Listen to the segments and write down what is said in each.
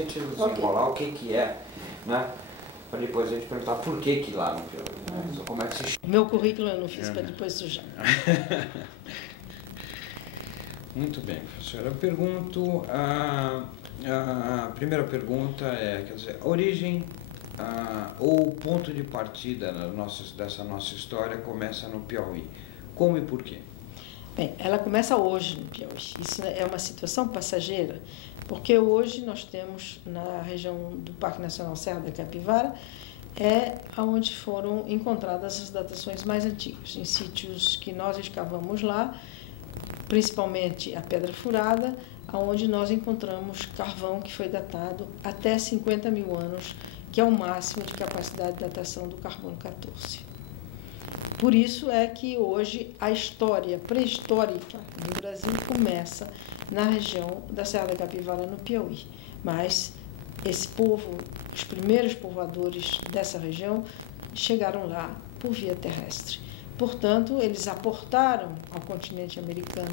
sentido desenrolar o que é, né? Para depois a gente perguntar por que lá no Piauí, né? Então, como é que se... Meu currículo eu não fiz para depois sujar. Muito bem, professora. Eu pergunto, a primeira pergunta é, quer dizer, a origem ou o ponto de partida dessa nossa história começa no Piauí. Como e por quê? Bem, ela começa hoje no Piauí. Isso é uma situação passageira, porque hoje nós temos na região do Parque Nacional Serra da Capivara, onde foram encontradas as datações mais antigas, em sítios que nós escavamos lá, principalmente a Pedra Furada, onde nós encontramos carvão que foi datado até 50 mil anos, que é o máximo de capacidade de datação do carbono 14. Por isso é que hoje a história pré-histórica do Brasil começa na região da Serra da Capivara, no Piauí. Mas esse povo, os primeiros povoadores dessa região, chegaram lá por via terrestre. Portanto, eles aportaram ao continente americano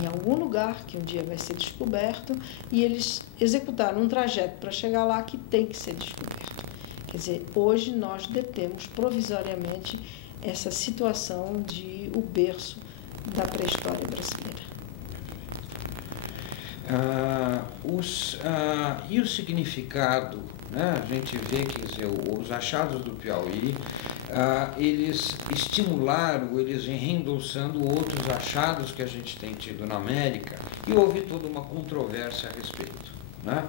em algum lugar, que um dia vai ser descoberto, e eles executaram um trajeto para chegar lá que tem que ser descoberto. Quer dizer, hoje nós detemos provisoriamente essa situação de o berço da pré-história brasileira. E o significado, né? A gente vê que, quer dizer, os achados do Piauí, eles estimularam, eles reendosando outros achados que a gente tem tido na América, e houve toda uma controvérsia a respeito, né?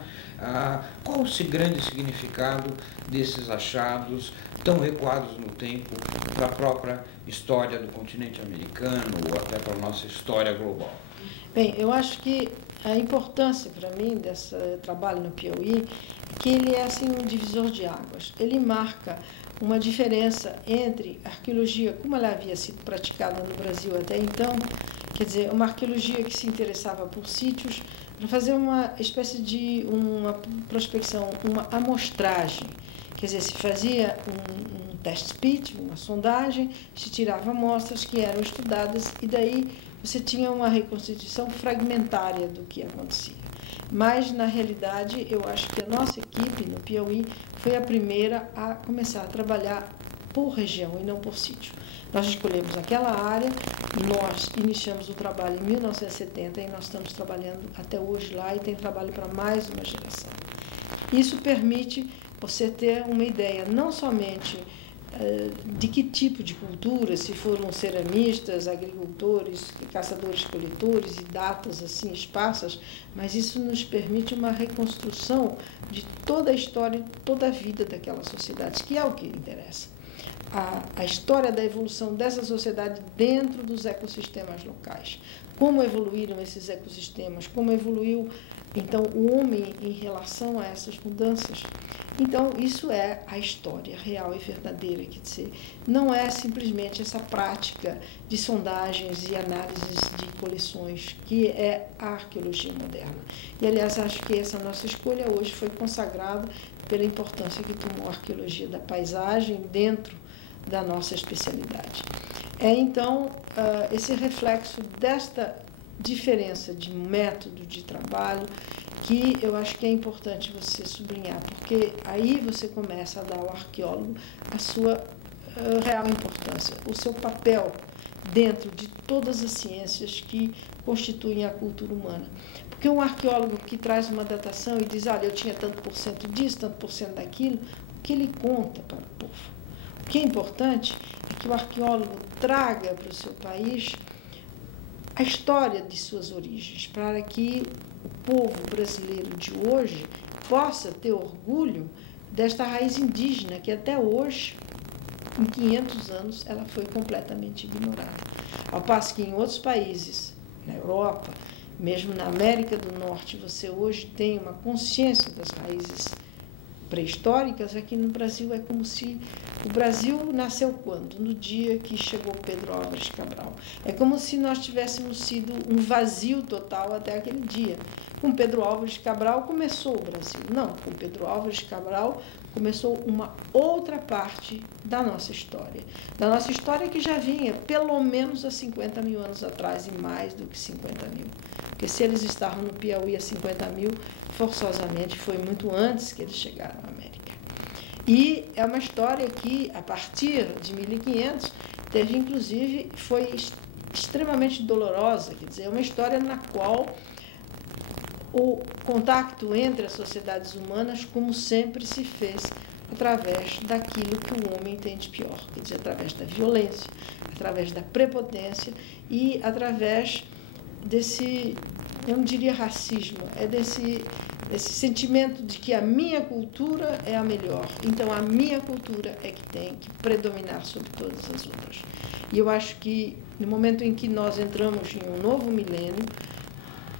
Qual o grande significado desses achados tão recuados no tempo para a própria história do continente americano ou até para a nossa história global? Bem, eu acho que a importância para mim desse trabalho no Piauí é que ele é assim um divisor de águas. Ele marca uma diferença entre a arqueologia como ela havia sido praticada no Brasil até então, quer dizer, uma arqueologia que se interessava por sítios para fazer uma espécie de uma prospecção, uma amostragem. Quer dizer, se fazia um test pit, uma sondagem, se tirava amostras que eram estudadas e daí você tinha uma reconstituição fragmentária do que acontecia. Mas, na realidade, eu acho que a nossa equipe no Piauí foi a primeira a começar a trabalhar por região e não por sítio. Nós escolhemos aquela área e nós iniciamos o trabalho em 1970 e nós estamos trabalhando até hoje lá e tem trabalho para mais uma geração. Isso permite você ter uma ideia não somente de que tipo de cultura, se foram ceramistas, agricultores, caçadores-coletores e datas assim esparsas, mas isso nos permite uma reconstrução de toda a história, toda a vida daquelas sociedades, que é o que interessa. A história da evolução dessa sociedade dentro dos ecossistemas locais. Como evoluíram esses ecossistemas, como evoluiu, então, o homem em relação a essas mudanças. Então, isso é a história real e verdadeira, quer dizer, não é simplesmente essa prática de sondagens e análises de coleções, que é a arqueologia moderna. E, aliás, acho que essa nossa escolha hoje foi consagrada pela importância que tomou a arqueologia da paisagem dentro da nossa especialidade. Então, esse reflexo desta diferença de método de trabalho que eu acho que é importante você sublinhar, porque aí você começa a dar ao arqueólogo a sua real importância, o seu papel dentro de todas as ciências que constituem a cultura humana. Porque um arqueólogo que traz uma datação e diz, olha, eu tinha tanto por cento disso, tanto por cento daquilo, o que ele conta para o povo? O que é importante é que o arqueólogo traga para o seu país a história de suas origens, para que o povo brasileiro de hoje possa ter orgulho desta raiz indígena, que até hoje, em 500 anos, ela foi completamente ignorada. Ao passo que em outros países, na Europa, mesmo na América do Norte, você hoje tem uma consciência das raízes pré-históricas. Aqui no Brasil é como se o Brasil nasceu quando? No dia que chegou Pedro Álvares Cabral. É como se nós tivéssemos sido um vazio total até aquele dia. Com Pedro Álvares Cabral começou o Brasil. Não, com Pedro Álvares Cabral começou uma outra parte da nossa história. Da nossa história que já vinha pelo menos há 50 mil anos atrás, e mais do que 50 mil. Porque se eles estavam no Piauí há 50 mil, forçosamente foi muito antes que eles chegaram à América. E é uma história que, a partir de 1500, teve, inclusive, foi extremamente dolorosa, quer dizer, é uma história na qual o contato entre as sociedades humanas, como sempre se fez, através daquilo que o homem tem de pior, quer dizer, através da violência, através da prepotência e através desse, eu não diria racismo, é desse sentimento de que a minha cultura é a melhor, então a minha cultura é que tem que predominar sobre todas as outras. E eu acho que no momento em que nós entramos em um novo milênio,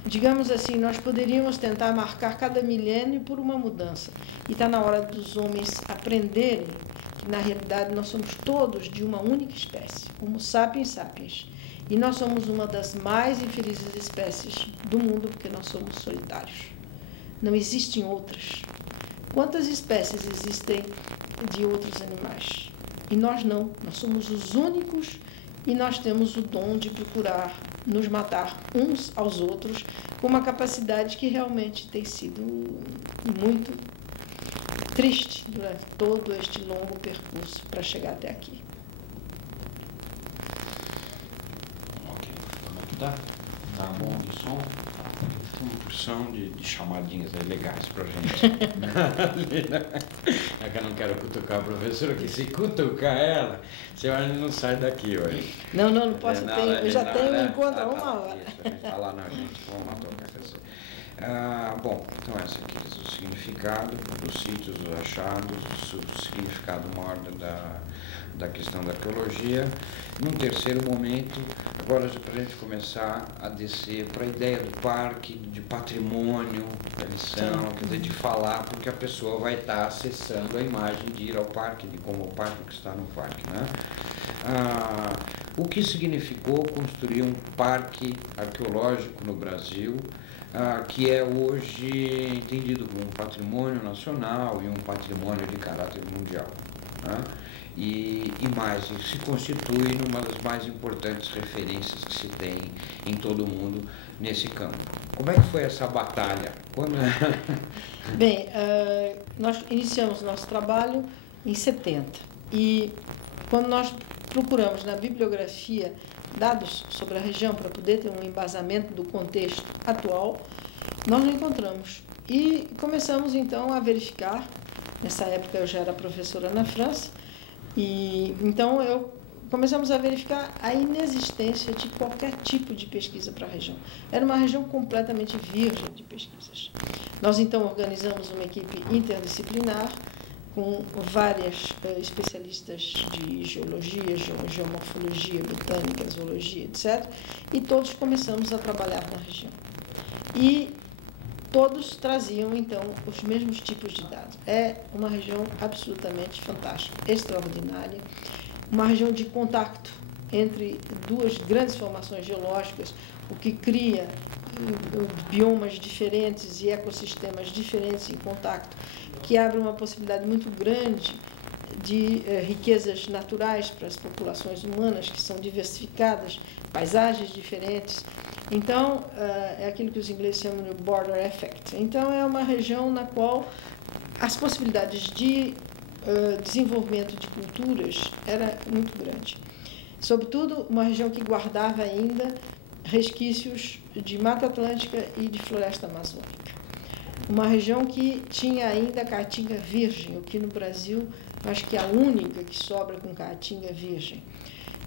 digamos assim, nós poderíamos tentar marcar cada milênio por uma mudança. E está na hora dos homens aprenderem que, na realidade, nós somos todos de uma única espécie, Homo sapiens sapiens. E nós somos uma das mais infelizes espécies do mundo, porque nós somos solitários. Não existem outras. Quantas espécies existem de outros animais? E nós não. Nós somos os únicos e nós temos o dom de procurar nos matar uns aos outros com uma capacidade que realmente tem sido muito triste durante todo este longo percurso para chegar até aqui. Ok, como é que tá? Tá bom de som? Tem uma porção de chamadinhas aí legais pra gente. É que eu não quero cutucar a professora, que se cutucar ela, você não sai daqui hoje. Não posso, eu já tenho um encontro há uma hora. Isso, a gente tá lá na gente, vamos lá tocar, quer dizer. Bom, então esse aqui é o significado dos sítios, dos achados, o significado maior da questão da arqueologia. Num terceiro momento, agora para a gente começar a descer para a ideia do parque, de patrimônio, da lição, quer dizer, de falar, porque a pessoa vai estar acessando a imagem de ir ao parque, de como o parque que está no parque, né? O que significou construir um parque arqueológico no Brasil, que é hoje entendido como um patrimônio nacional e um patrimônio de caráter mundial, né? E mais, se constitui numa das mais importantes referências que se tem em todo o mundo nesse campo. Como é que foi essa batalha? Bem, nós iniciamos nosso trabalho em 70 e quando nós procuramos na bibliografia dados sobre a região para poder ter um embasamento do contexto atual, nós não encontramos. E começamos então a verificar, nessa época eu já era professora na França, e então começamos a verificar a inexistência de qualquer tipo de pesquisa para a região. Era uma região completamente virgem de pesquisas. Nós então organizamos uma equipe interdisciplinar com várias especialistas de geologia, geomorfologia, botânica, zoologia, etc. E todos começamos a trabalhar na região. E todos traziam, então, os mesmos tipos de dados. É uma região absolutamente fantástica, extraordinária, uma região de contato entre duas grandes formações geológicas, o que cria biomas diferentes e ecossistemas diferentes em contato, que abre uma possibilidade muito grande de riquezas naturais para as populações humanas, que são diversificadas, paisagens diferentes. Então, é aquilo que os ingleses chamam de border effect. Então, é uma região na qual as possibilidades de desenvolvimento de culturas era muito grande. Sobretudo, uma região que guardava ainda resquícios de Mata Atlântica e de Floresta Amazônica. Uma região que tinha ainda caatinga virgem, o que no Brasil, acho que é a única que sobra com caatinga virgem.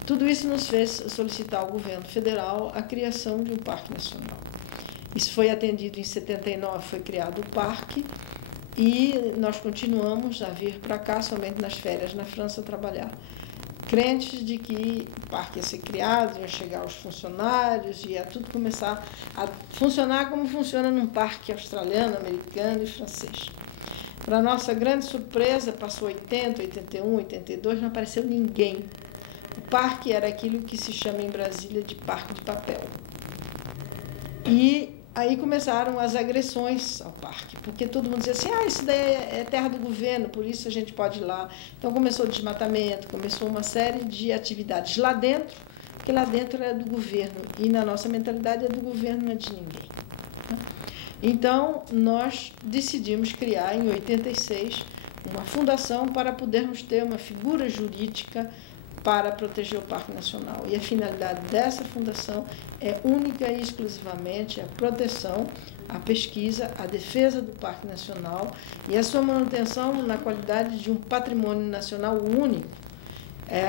Tudo isso nos fez solicitar ao governo federal a criação de um parque nacional. Isso foi atendido em 79, foi criado o parque, e nós continuamos a vir para cá somente nas férias na França trabalhar, crentes de que o parque ia ser criado, ia chegar os funcionários, ia tudo começar a funcionar como funciona num parque australiano, americano e francês. Para nossa grande surpresa, passou 80, 81, 82, não apareceu ninguém. O parque era aquilo que se chama em Brasília de parque de papel. E aí começaram as agressões ao parque, porque todo mundo dizia assim, isso daí é terra do governo, por isso a gente pode ir lá. Então começou o desmatamento, começou uma série de atividades lá dentro, porque lá dentro é do governo e na nossa mentalidade é do governo, não é de ninguém. Né? Então, nós decidimos criar em 86 uma fundação para podermos ter uma figura jurídica para proteger o Parque Nacional. E a finalidade dessa fundação é única e exclusivamente a proteção, a pesquisa, a defesa do Parque Nacional e a sua manutenção na qualidade de um patrimônio nacional único.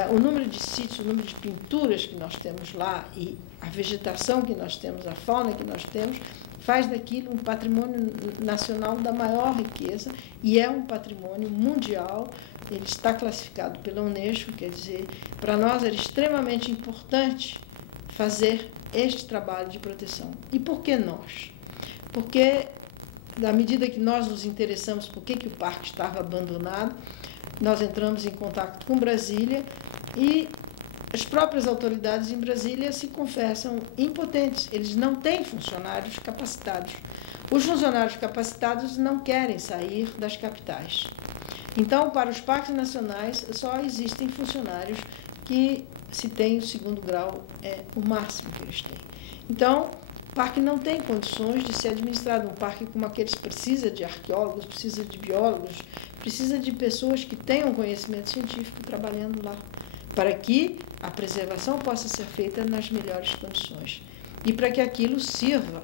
O número de sítios, o número de pinturas que nós temos lá e a vegetação que nós temos, a fauna que nós temos, faz daquilo um patrimônio nacional da maior riqueza e é um patrimônio mundial. Ele está classificado pela Unesco, quer dizer, para nós era extremamente importante fazer este trabalho de proteção. E por que nós? Porque, à medida que nós nos interessamos por que o parque estava abandonado, nós entramos em contato com Brasília e as próprias autoridades em Brasília se confessam impotentes. Eles não têm funcionários capacitados. Os funcionários capacitados não querem sair das capitais. Então, para os parques nacionais, só existem funcionários que, se têm o segundo grau, é o máximo que eles têm. Então, o parque não tem condições de ser administrado. Um parque como aqueles precisa de arqueólogos, precisa de biólogos, precisa de pessoas que tenham conhecimento científico trabalhando lá, para que a preservação possa ser feita nas melhores condições e para que aquilo sirva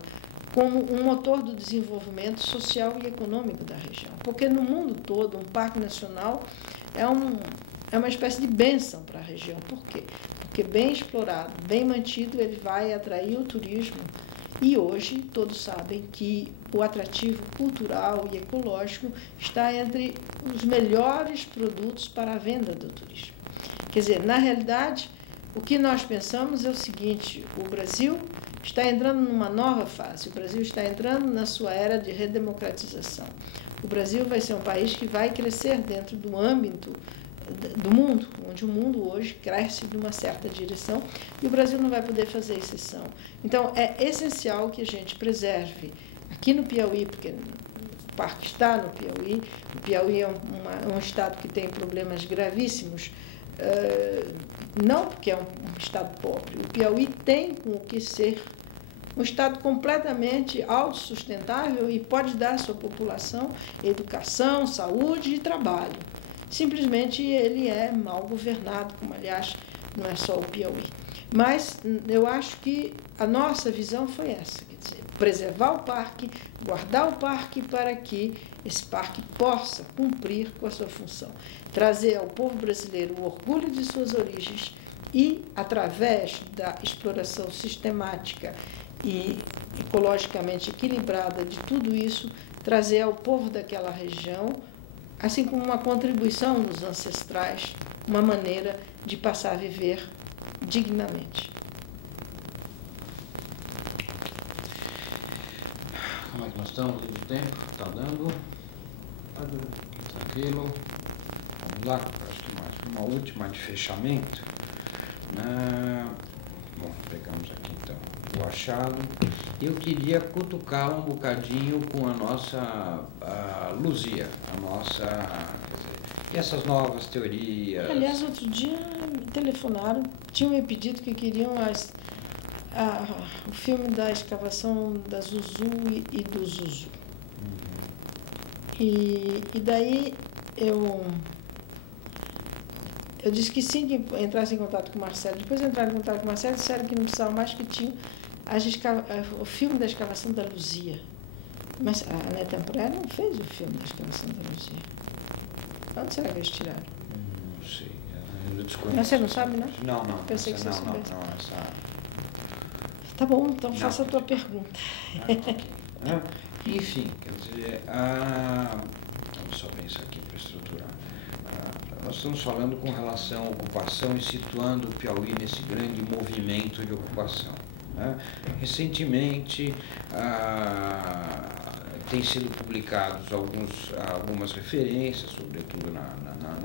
como um motor do desenvolvimento social e econômico da região. Porque no mundo todo, um parque nacional é uma espécie de bênção para a região. Por quê? Porque bem explorado, bem mantido, ele vai atrair o turismo. E hoje todos sabem que o atrativo cultural e ecológico está entre os melhores produtos para a venda do turismo. Quer dizer, na realidade, o que nós pensamos é o seguinte: o Brasil está entrando numa nova fase, o Brasil está entrando na sua era de redemocratização. O Brasil vai ser um país que vai crescer dentro do âmbito do mundo, onde o mundo hoje cresce de uma certa direção e o Brasil não vai poder fazer exceção. Então, é essencial que a gente preserve aqui no Piauí, porque o parque está no Piauí. O Piauí é um estado que tem problemas gravíssimos, não porque é um estado pobre. O Piauí tem com o que ser um estado completamente autossustentável e pode dar à sua população educação, saúde e trabalho. Simplesmente ele é mal governado, como aliás não é só o Piauí. Mas eu acho que a nossa visão foi essa, quer dizer, preservar o parque, guardar o parque para que esse parque possa cumprir com a sua função, trazer ao povo brasileiro o orgulho de suas origens e, através da exploração sistemática e ecologicamente equilibrada de tudo isso, trazer ao povo daquela região, assim como uma contribuição dos ancestrais, uma maneira de passar a viver dignamente. Como é que nós estamos de tempo? Está dando? Tranquilo. Vamos lá, acho que mais uma última de fechamento. Bom, pegamos aqui então o achado. Eu queria cutucar um bocadinho com a nossa Luzia, a nossa, quer dizer, e essas novas teorias. Aliás, outro dia me telefonaram, tinham me pedido que queriam o filme da escavação da Zuzu e do Zuzu. E daí eu disse que sim, que entrasse em contato com o Marcelo. Depois entraram em contato com o Marcelo e disseram que não precisava mais, que tinham o filme da escavação da Luzia. Mas a Aneta Temporé não fez o filme da escavação da Luzia. Onde será que eles tiraram? Não sei, eu desconheço. Mas você não sabe, não? Não. Pensei que você não, soubesse. não, essa... Tá bom, então Não. faça a tua pergunta. Enfim, quer dizer, vamos só pensar aqui para estruturar. Nós estamos falando com relação à ocupação e situando o Piauí nesse grande movimento de ocupação. Né? Recentemente, têm sido publicados algumas referências, sobretudo na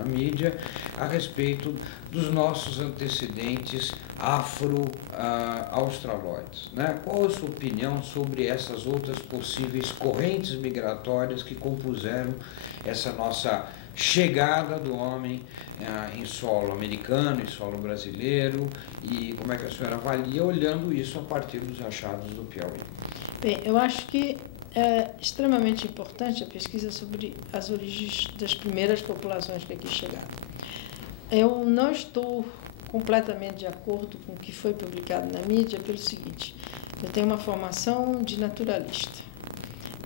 mídia, a respeito dos nossos antecedentes afro-australóides. Né? Qual a sua opinião sobre essas outras possíveis correntes migratórias que compuseram essa nossa chegada do homem em solo americano, em solo brasileiro, e como é que a senhora avalia olhando isso a partir dos achados do Piauí? Bem, eu acho que é extremamente importante a pesquisa sobre as origens das primeiras populações que aqui chegaram. Eu não estou completamente de acordo com o que foi publicado na mídia pelo seguinte: eu tenho uma formação de naturalista,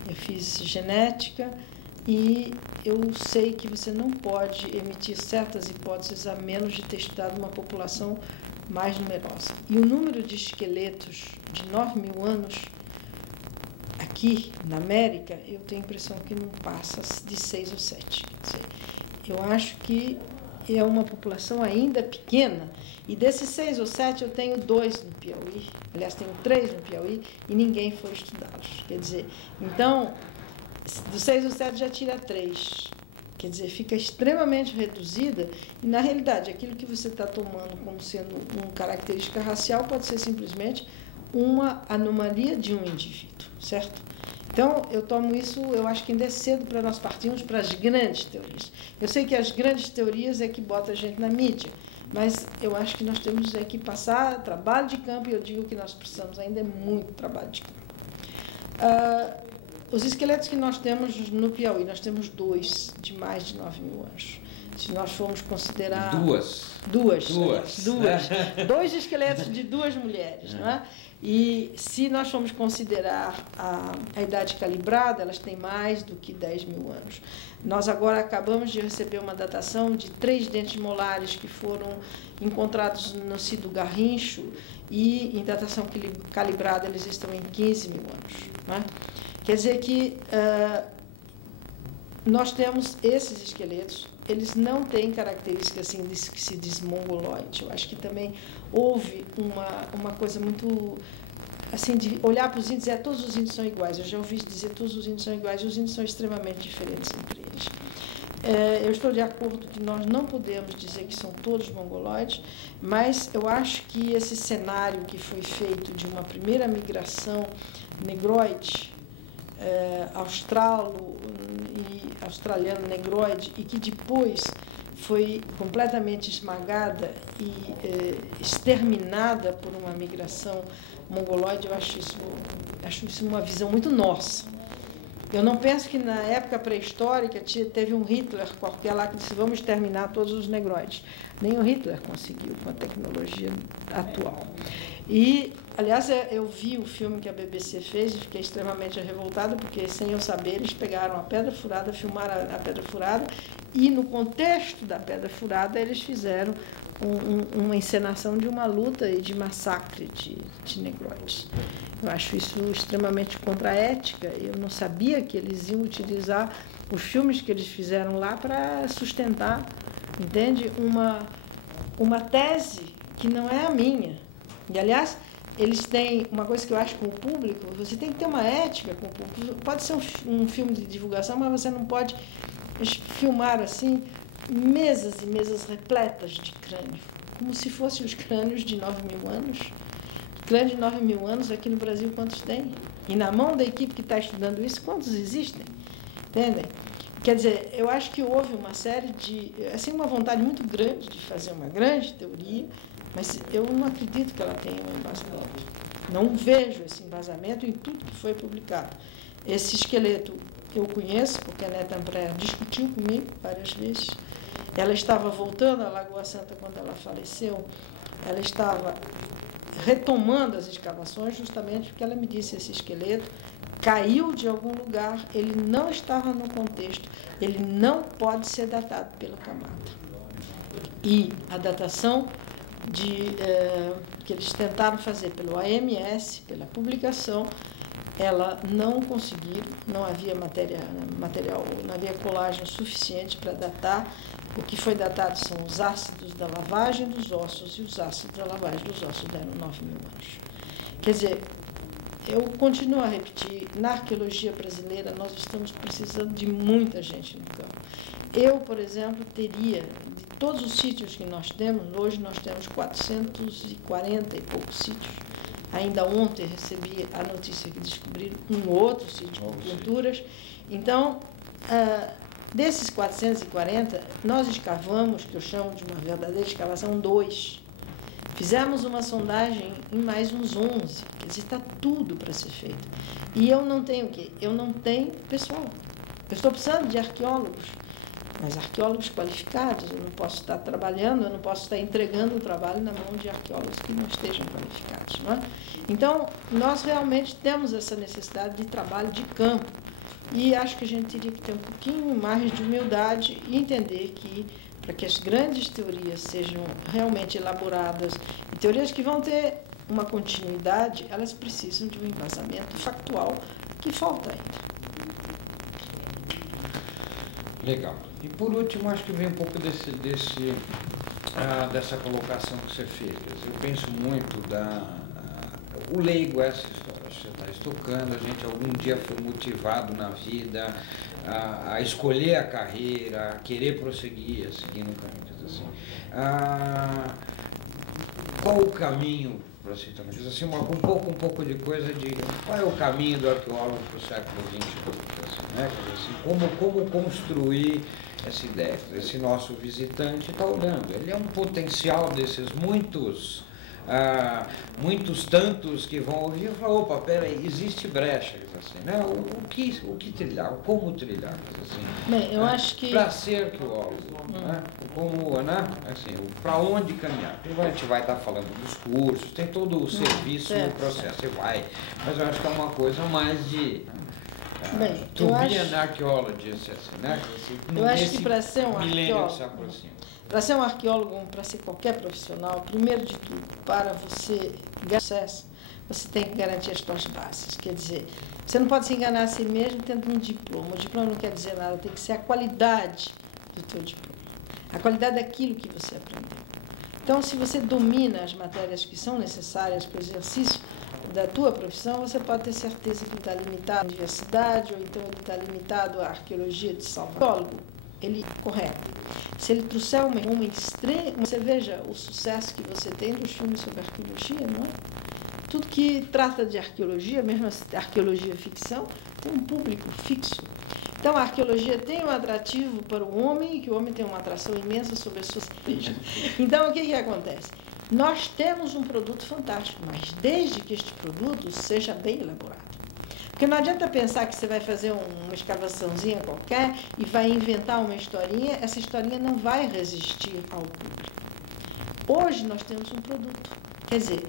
eu fiz genética e eu sei que você não pode emitir certas hipóteses a menos de ter estudado uma população mais numerosa. E o número de esqueletos de 9.000 anos aqui na América, eu tenho a impressão que não passa de 6 ou 7. Quer dizer, eu acho que é uma população ainda pequena, e desses 6 ou 7 eu tenho 2 no Piauí, aliás, tenho 3 no Piauí, e ninguém foi estudá-los. Quer dizer, então, dos 6 ou 7 já tira 3. Quer dizer, fica extremamente reduzida, e na realidade, aquilo que você está tomando como sendo uma característica racial pode ser simplesmente uma anomalia de um indivíduo, certo? Então, eu tomo isso, eu acho que ainda é cedo para nós partirmos para as grandes teorias. Eu sei que as grandes teorias é que bota a gente na mídia, mas eu acho que nós temos que passar trabalho de campo, e eu digo que nós precisamos ainda é muito trabalho de campo. Os esqueletos que nós temos no Piauí, nós temos 2 de mais de 9.000 anos. Se nós formos considerar... Duas. 2 esqueletos de 2 mulheres, não é? E se nós formos considerar a idade calibrada, elas têm mais do que 10.000 anos. Nós agora acabamos de receber uma datação de 3 dentes molares que foram encontrados no Cio Garrincho, e em datação calibrada eles estão em 15.000 anos. Não é? Quer dizer que nós temos esses esqueletos, eles não têm características assim que se diz mongoloide. Eu acho que também houve uma coisa muito assim de olhar para os índios e dizer todos os índios são iguais. Eu já ouvi dizer todos os índios são iguais, e os índios são extremamente diferentes entre eles. Eu estou de acordo que nós não podemos dizer que são todos mongoloides, mas eu acho que esse cenário que foi feito de uma primeira migração negroide, australiano negroide, e que depois foi completamente esmagada e exterminada por uma migração mongoloide, eu acho isso uma visão muito nossa. Eu não penso que na época pré-histórica teve um Hitler qualquer lá que disse vamos exterminar todos os negroides. Nem o Hitler conseguiu com a tecnologia atual. E, aliás, eu vi o filme que a BBC fez e fiquei extremamente revoltada, porque, sem eu saber, eles pegaram a Pedra Furada, filmaram a Pedra Furada, e, no contexto da Pedra Furada, eles fizeram uma encenação de uma luta e de massacre de negroides. Eu acho isso extremamente contra a ética. Eu não sabia que eles iam utilizar os filmes que eles fizeram lá para sustentar, entende? Uma tese que não é a minha. E, aliás, eles têm uma coisa que eu acho com o público, você tem que ter uma ética com o público. Pode ser um filme de divulgação, mas você não pode filmar assim mesas e mesas repletas de crânio, como se fossem os crânios de 9.000 anos. Crânio de 9.000 anos aqui no Brasil, quantos tem? E na mão da equipe que está estudando isso, quantos existem? Entendem? Quer dizer, eu acho que houve uma série de... assim, uma vontade muito grande de fazer uma grande teoria, mas eu não acredito que ela tenha um embasamento. Não vejo esse embasamento em tudo que foi publicado. Esse esqueleto eu conheço, porque a Neta Ambré discutiu comigo várias vezes. Ela estava voltando à Lagoa Santa quando ela faleceu. Ela estava retomando as escavações justamente porque ela me disse esse esqueleto caiu de algum lugar, ele não estava no contexto, ele não pode ser datado pela camada. E a datação que eles tentaram fazer pelo AMS, pela publicação, ela não conseguiram, não havia material, não havia colagem suficiente para datar. O que foi datado são os ácidos da lavagem dos ossos, e os ácidos da lavagem dos ossos deram 9.000 anos. Quer dizer, eu continuo a repetir, na arqueologia brasileira nós estamos precisando de muita gente no campo. Eu, por exemplo, teria, de todos os sítios que nós temos, hoje nós temos 440 e poucos sítios. Ainda ontem recebi a notícia que descobriram um outro sítio com pinturas. Então, Desses 440, nós escavamos, que eu chamo de uma verdadeira escavação, 2. Fizemos uma sondagem em mais uns 11, quer dizer, está tudo para ser feito. E eu não tenho o quê? Eu não tenho pessoal. Eu estou precisando de arqueólogos, mas arqueólogos qualificados. Eu não posso estar trabalhando, eu não posso estar entregando o trabalho na mão de arqueólogos que não estejam qualificados. Não é? Então, nós realmente temos essa necessidade de trabalho de campo. E acho que a gente teria que ter um pouquinho mais de humildade e entender que, para que as grandes teorias sejam realmente elaboradas, e teorias que vão ter uma continuidade, elas precisam de um embasamento factual que falta ainda. Legal. E por último, acho que vem um pouco dessa colocação que você fez. Eu penso muito o leigo é essa história. Você está estocando, a gente algum dia foi motivado na vida a escolher a carreira, a querer prosseguir, a seguir no caminho. Assim. Qual o caminho, para citar, assim, um pouco de coisa de qual é o caminho do arqueólogo para o século XXI? Assim, né? Assim, como construir essa ideia? Esse nosso visitante está olhando, ele é um potencial desses muitos tantos que vão ouvir e falar, opa, peraí, existe brechas, assim, né? O que trilhar, como trilhar, assim, bem, eu acho que para ser arqueólogo, né? Como, né? Assim, para onde caminhar? A gente vai estar falando dos cursos, tem todo o serviço e o processo, você vai, mas eu acho que é uma coisa mais de to be an archaeologist, assim, né? Eu acho que para ser um arqueólogo, se aproxima. Para ser um arqueólogo, para ser qualquer profissional, primeiro de tudo, para você ganhar sucesso, você tem que garantir as suas bases. Quer dizer, você não pode se enganar a si mesmo tendo um diploma. O diploma não quer dizer nada, tem que ser a qualidade do teu diploma. A qualidade daquilo que você aprendeu. Então, se você domina as matérias que são necessárias para o exercício da tua profissão, você pode ter certeza que ele está limitado à universidade, ou então ele está limitado à arqueologia de Salvador. Ele é correto. Se ele trouxer uma extrema... Você veja o sucesso que você tem dos filmes sobre arqueologia, não é? Tudo que trata de arqueologia, mesmo a arqueologia ficção, tem um público fixo. Então, a arqueologia tem um atrativo para o homem, e que o homem tem uma atração imensa sobre as suas origens. Então, o que acontece? Nós temos um produto fantástico, mas desde que este produto seja bem elaborado. Porque não adianta pensar que você vai fazer uma escavaçãozinha qualquer e vai inventar uma historinha, essa historinha não vai resistir ao público. Hoje nós temos um produto. Quer dizer,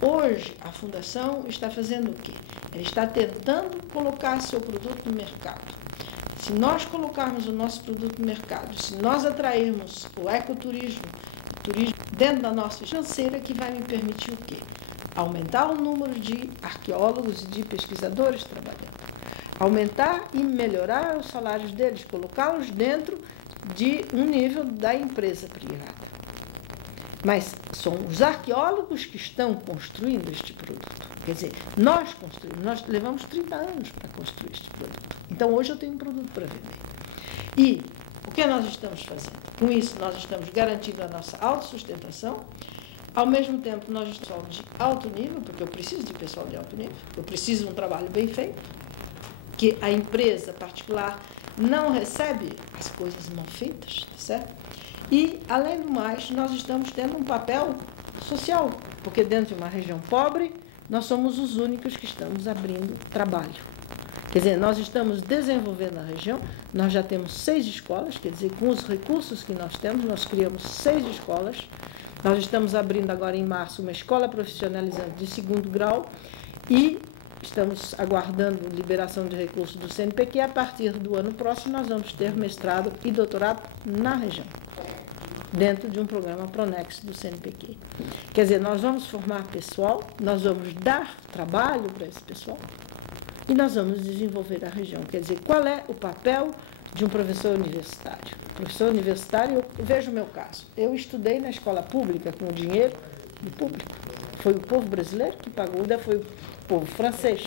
hoje a Fundação está fazendo o quê? Ela está tentando colocar seu produto no mercado. Se nós colocarmos o nosso produto no mercado, se nós atrairmos o ecoturismo, o turismo dentro da nossa financeira, que vai me permitir o quê? Aumentar o número de arqueólogos e de pesquisadores trabalhando. Aumentar e melhorar os salários deles, colocá-los dentro de um nível da empresa privada. Mas são os arqueólogos que estão construindo este produto. Quer dizer, nós construímos, nós levamos 30 anos para construir este produto. Então, hoje eu tenho um produto para vender. E o que nós estamos fazendo? Com isso, nós estamos garantindo a nossa autossustentação. Ao mesmo tempo, nós estamos de alto nível, porque eu preciso de pessoal de alto nível, eu preciso de um trabalho bem feito, que a empresa particular não recebe as coisas mal feitas, certo? E, além do mais, nós estamos tendo um papel social, porque dentro de uma região pobre, nós somos os únicos que estamos abrindo trabalho. Quer dizer, nós estamos desenvolvendo a região, nós já temos 6 escolas, quer dizer, com os recursos que nós temos, nós criamos 6 escolas. Nós estamos abrindo agora em março uma escola profissionalizante de 2º grau e estamos aguardando liberação de recursos do CNPq. A partir do ano próximo nós vamos ter mestrado e doutorado na região, dentro de um programa Pronex do CNPq. Quer dizer, nós vamos formar pessoal, nós vamos dar trabalho para esse pessoal e nós vamos desenvolver a região. Quer dizer, qual é o papel de um professor universitário? Professor universitário, eu vejo o meu caso. Eu estudei na escola pública com o dinheiro do público. Foi o povo brasileiro que pagou, ainda foi o povo francês.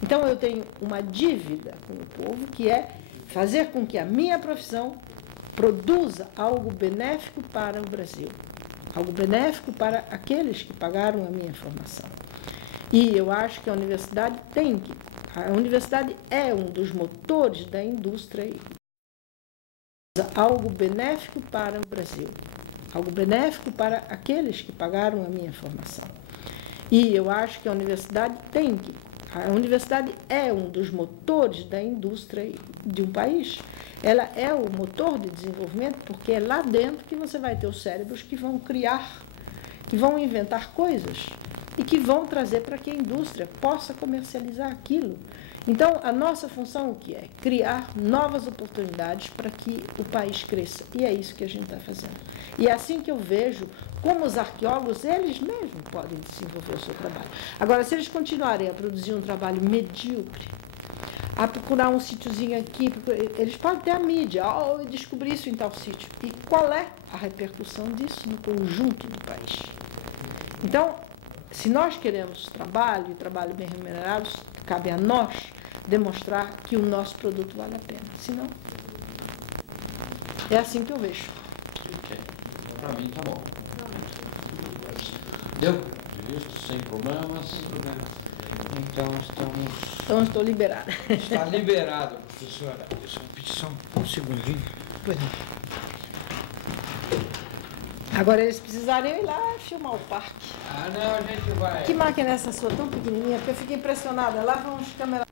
Então, eu tenho uma dívida com o povo, que é fazer com que a minha profissão produza algo benéfico para o Brasil, algo benéfico para aqueles que pagaram a minha formação. E eu acho que a universidade é um dos motores da indústria algo benéfico para o Brasil, algo benéfico para aqueles que pagaram a minha formação. E eu acho que a universidade a universidade é um dos motores da indústria de um país. Ela é o motor de desenvolvimento, porque é lá dentro que você vai ter os cérebros que vão criar, que vão inventar coisas e que vão trazer para que a indústria possa comercializar aquilo. Então, a nossa função o que é? Criar novas oportunidades para que o país cresça. E é isso que a gente está fazendo. E é assim que eu vejo como os arqueólogos, eles mesmos podem desenvolver o seu trabalho. Agora, se eles continuarem a produzir um trabalho medíocre, a procurar um sítiozinho aqui, eles podem ter a mídia, eu descobri isso em tal sítio. E qual é a repercussão disso no conjunto do país? Então, se nós queremos trabalho, e trabalho bem remunerado, cabe a nós demonstrar que o nosso produto vale a pena. Senão, é assim que eu vejo. Ok. Para mim tá bom. Deu? Sem problemas. Então estamos... Então, estou liberada. Está liberado, professora. Só um segundinho. Agora eles precisariam ir lá filmar o parque. Ah, não, a gente vai... Que máquina é essa sua tão pequenininha? Porque eu fiquei impressionada. Lá vão os câmeras...